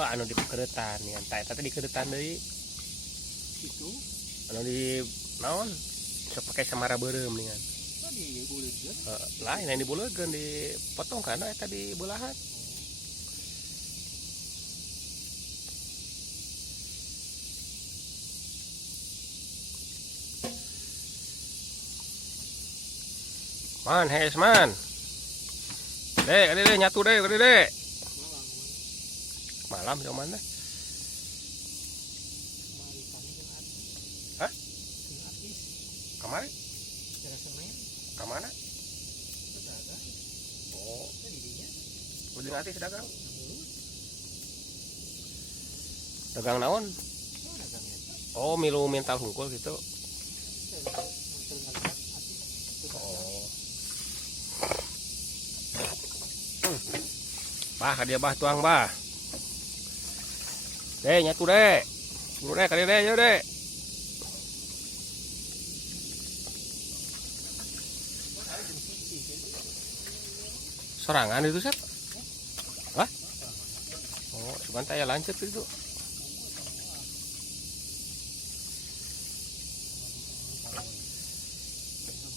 Oh, anu di keretan nih, tadi di keretan deui. Itu Anu di naon? Sok pakai samara beureum ningan. tadi buleutkeun. Lain yang dibuleukeun dipotong kana eta di belahan. Man, hes man. Dek, nyatu dek, dek. Malam yang mana? Hah? Kemarin? Kemana? Oh, Ujung Atis dagang. Dagang naon? Oh, milu mental hungkul gitu. Oh. Bah, dia bah tuang bah. Deh, nyatu deh. Buru deh, kali deh, yuk deh. Sorangan itu, Sep? Hah? Oh, sebentar ya lanjut itu.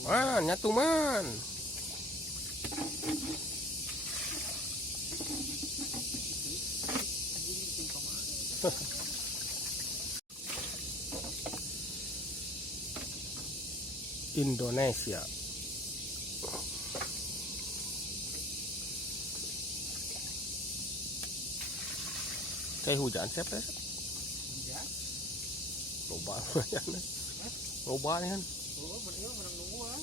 Man, nyatu man. Indonesia. Kayak hujan siapa ya? Loba loba nih kan. Oh, menang nungguan.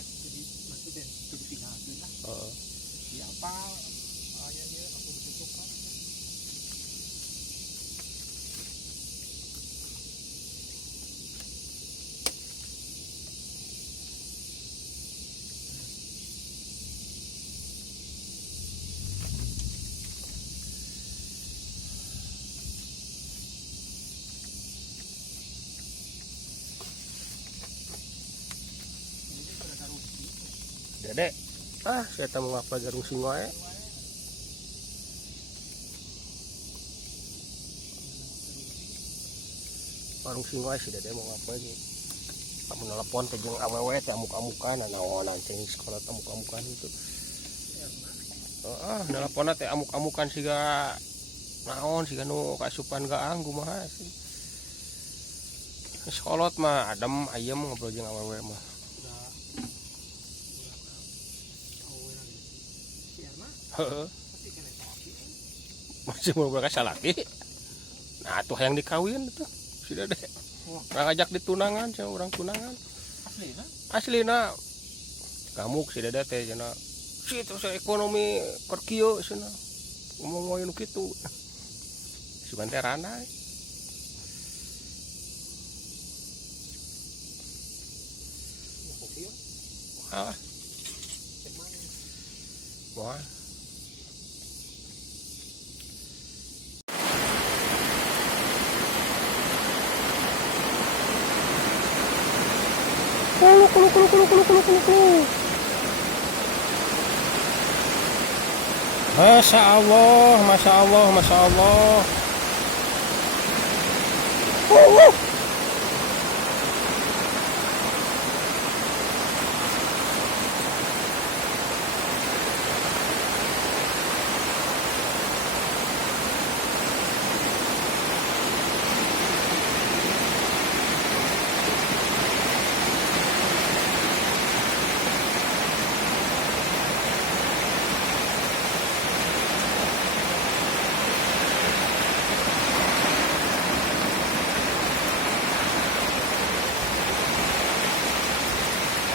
Jadi maksudnya jadi final lah. Ya apa? Ya aku bertutup kan. Dedek, saya tahu apa garung singo ya. Garung singo sih dedek mau apa aja. Kamu nelpon ke jeung awewe teh amuk-amukan, naon cing sekolah amuk-amukan itu. Nelponna teh amuk-amukan siga naon siga nu kasupan gaang kumaha sih. Sekolot mah adem ayem ngobrol jeung awewe mah. Heeh. Masih mau berkas laki. Nah, tuh yang dikawin tuh. Si Dede. Orang ajak ditunangan sama orang tunangan. Aslina? Aslina. Kamuk si Dede teh cenah. Si terus ekonomi keur kieu cenah. Ngomong-ngomongin kitu. Si banterana. Ah. Wah. Masya Allah, Masya Allah, Masya Allah.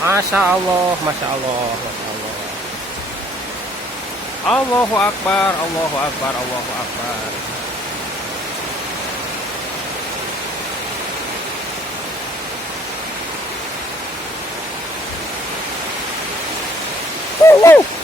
Masya Allah, Masya Allah, Masya Allah. Allahu Akbar, Allahu Akbar, Allahu Akbar. Woo!